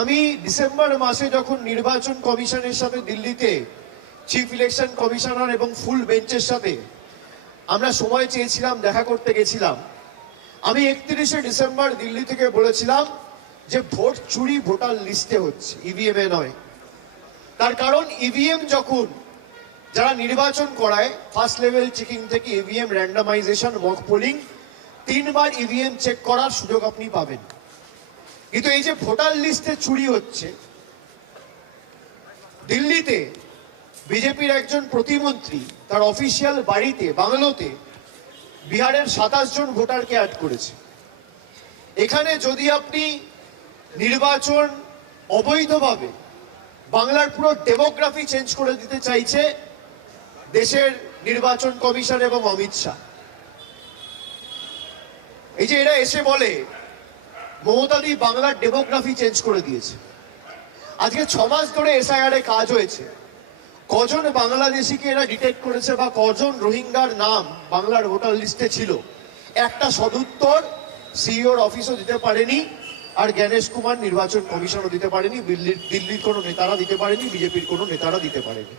আমি ডিসেম্বর মাসে যখন নির্বাচন কমিশনের সাথে দিল্লিতে চিফ ইলেকশন কমিশনার এবং ফুল বেঞ্চের সাথে আমরা সময় চেয়েছিলাম, দেখা করতে গেছিলাম, আমি 31শে ডিসেম্বর দিল্লি থেকে বলেছিলাম যে ভোট চুরি ভোটার লিস্টে হচ্ছে, ইভিএম এ নয়। তার কারণ ইভিএম যখন যারা নির্বাচন করায় ফার্স্ট লেভেল চেকিং থেকে ইভিএম র্যান্ডামাইজেশন মক পোলিং 3 বার ইভিএম চেক করার সুযোগ আপনি পাবেন। কিন্তু এই যে ভোটার লিস্টে চুরি হচ্ছে, দিল্লিতে বিজেপির একজন প্রতিমন্ত্রী তার অফিসিয়াল বাড়িতে বাংলোতে বিহারের 27 জন ভোটারকে অ্যাড করেছে। এখানে যদি আপনি নির্বাচন অবৈধভাবে, বাংলার পুরো ডেমোগ্রাফি চেঞ্জ করে দিতে চাইছে দেশের নির্বাচন কমিশন এবং অমিত শাহ। এই যে এরা এসে বলে মমতাদি বাংলার ডেমোগ্রাফি চেঞ্জ করে দিয়েছে। আজকে 6 মাস ধরে এসআইআর এ কাজ হয়েছে, কজন বাংলাদেশিকে এরা ডিটেক্ট করেছে বা কজন রোহিঙ্গার নাম বাংলার ভোটার লিস্টে ছিল, একটা সদুত্তর সিইওর অফিসও দিতে পারেনি, আর জ্ঞানেশ কুমার নির্বাচন কমিশনও দিতে পারেনি, দিল্লির কোনো নেতারা দিতে পারেনি, বিজেপির কোনো নেতারা দিতে পারেনি।